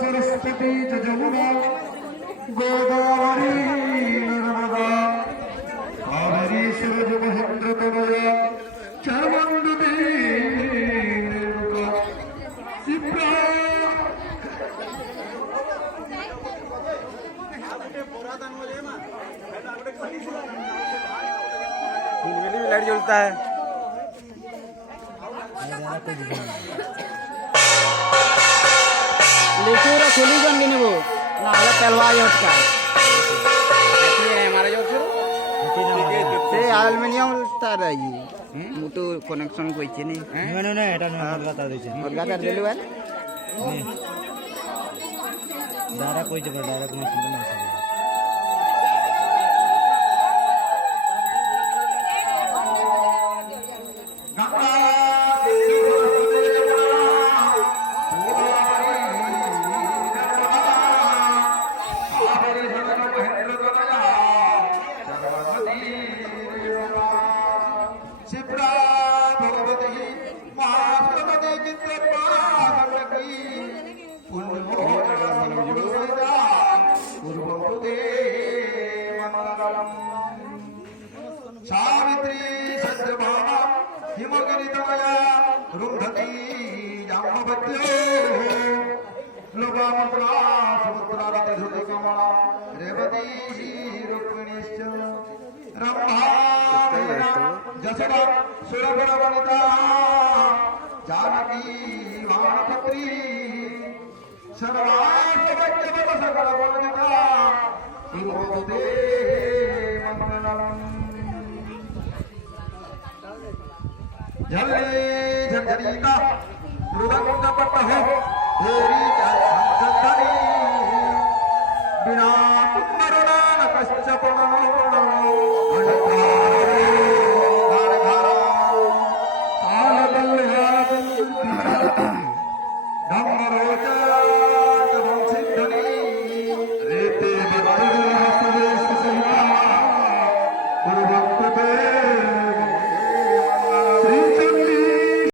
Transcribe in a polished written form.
सरस्वती जमुना गोदावरी नर्मदा कावेरी सूरज Mahendra Tanaya चरमंडुती Shipra light जलता है। लेचूरा खोली बन गई वो ना अलग तलवा का हमारा जो से एल्युमिनियम तार है ये वो तो कनेक्शन कोई चीज नहीं ना এটা না বলগা দিছে बदला कर दिलु यार डायरेक्ट कोई जगह डायरेक्ट मशीन में है सावित्री सत्यभामा हिमगिरितमया रुन्धती जाम्बवत्यो लोभामुद्रा समुद्रादिधृतिकमला रेवती रुक्मिणीश्च रम्भा जसदा सुरगुणवनिता जानकी वानपुत्री सर्वार्थवज्जवसगणवनिता कुर्वते मंगलम् झल्ली झंझरीता मृदंग पट्टहो तेरी जय संतरी बिना मरुणान कश्यप